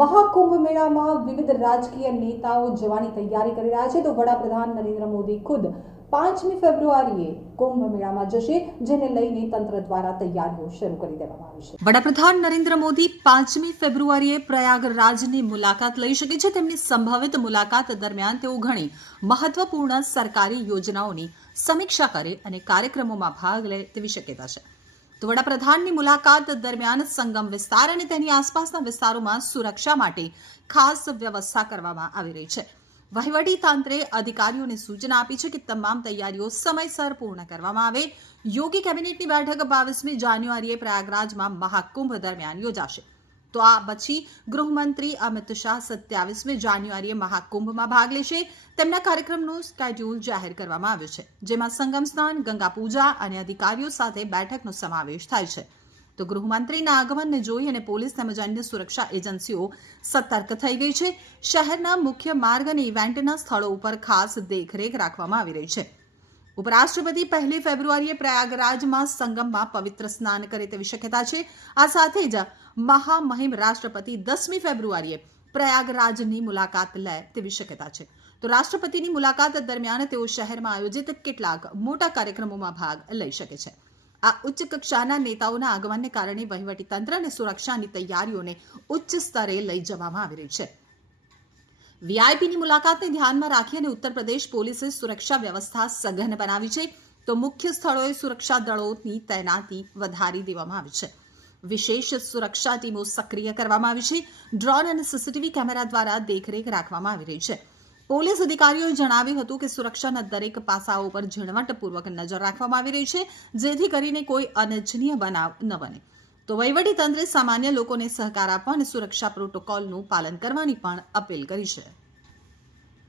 મહાકુંભ મેળામાં વિવિધ રાજકીય નેતાઓ જવાની તૈયારી કરી રહ્યા છે. તો વડાપ્રધાન નરેન્દ્ર મોદી ખુદ પાંચમી ફેબ્રુઆરીએ કુંભ મેળામાં જશે, જેને લઈને તંત્ર દ્વારા તૈયારીઓ શરૂ કરી દેવામાં આવી છે. વડાપ્રધાન નરેન્દ્ર મોદી પાંચમી ફેબ્રુઆરીએ પ્રયાગરાજની મુલાકાત લઈ શકે છે. તેમની સંભવિત મુલાકાત દરમિયાન તેઓ ઘણી મહત્વપૂર્ણ સરકારી યોજનાઓની સમીક્ષા કરે અને કાર્યક્રમોમાં ભાગ લે તેવી શક્યતા છે. તો વડાપ્રધાનની મુલાકાત દરમિયાન સંગમ વિસ્તાર અને તેની આસપાસના વિસ્તારોમાં સુરક્ષા માટે ખાસ વ્યવસ્થા કરવામાં આવી રહી છે. વહીવટી તંત્રે અધિકારીઓને સૂચના આપી છે કે તમામ તૈયારીઓ સમયસર પૂર્ણ કરવામાં આવે. યોગી કેબિનેટની બેઠક બાવીસમી જાન્યુઆરીએ પ્રયાગરાજમાં મહાકુંભ દરમિયાન યોજાશે. તો આ પછી ગૃહમંત્રી અમિત શાહ સત્યાવીસમી જાન્યુઆરીએ મહાકુંભમાં ભાગ લેશે. તેમના કાર્યક્રમનું સ્કેડ્યુલ જાહેર કરવામાં આવ્યું છે, જેમાં સંગમ સ્નાન, ગંગા પૂજા અને અધિકારીઓ સાથે બેઠકનો સમાવેશ થાય છે. તો ગૃહમંત્રીના આગમનને જોઈ અને પોલીસ તેમજ અન્ય સુરક્ષા એજન્સીઓ સતર્ક થઈ ગઈ છે. શહેરના મુખ્ય માર્ગ અને ઇવેન્ટના સ્થળો ઉપર ખાસ દેખરેખ રાખવામાં આવી રહી છે. ઉપરાષ્ટ્રપતિ પહેલી ફેબ્રુઆરીએ પ્રયાગરાજમાં સંગમમાં પવિત્ર સ્નાન કરે તેવી શક્યતા છે. આ સાથે જ મહામહિમ રાષ્ટ્રપતિ દસમી ફેબ્રુઆરીએ પ્રયાગરાજની મુલાકાત લે તેવી શક્યતા છે. તો રાષ્ટ્રપતિની મુલાકાત દરમિયાન તેઓ શહેરમાં આયોજિત કેટલાક મોટા કાર્યક્રમોમાં ભાગ લઈ શકે છે. આ ઉચ્ચ કક્ષાના નેતાઓના આગમનને કારણે વહીવટીતંત્ર અને સુરક્ષાની તૈયારીઓને ઉચ્ચ સ્તરે લઈ જવામાં આવી રહી છે. વીઆઈપીની મુલાકાતને ધ્યાનમાં રાખી અને ઉત્તર પ્રદેશ પોલીસે સુરક્ષા વ્યવસ્થા સઘન બનાવી છે, તો મુખ્ય સ્થળોએ સુરક્ષા દળોની તૈનાતી વધારી દેવામાં આવી છે. વિશેષ સુરક્ષા ટીમો સક્રિય કરવામાં આવી છે. ડ્રોન અને સીસીટીવી કેમેરા દ્વારા દેખરેખ રાખવામાં આવી રહી છે. પોલીસ અધિકારીઓએ જણાવ્યું હતું કે સુરક્ષાના દરેક પાસાઓ પર ઝીણવટપૂર્વક નજર રાખવામાં આવી રહી છે, જેથી કરીને કોઈ અનિચ્છનીય બનાવ ન બને. તો વહીવટી તંત્રે સામાન્ય લોકોને સહકાર આપવા અને સુરક્ષા પ્રોટોકોલનું પાલન કરવાની પણ અપીલ કરી છે.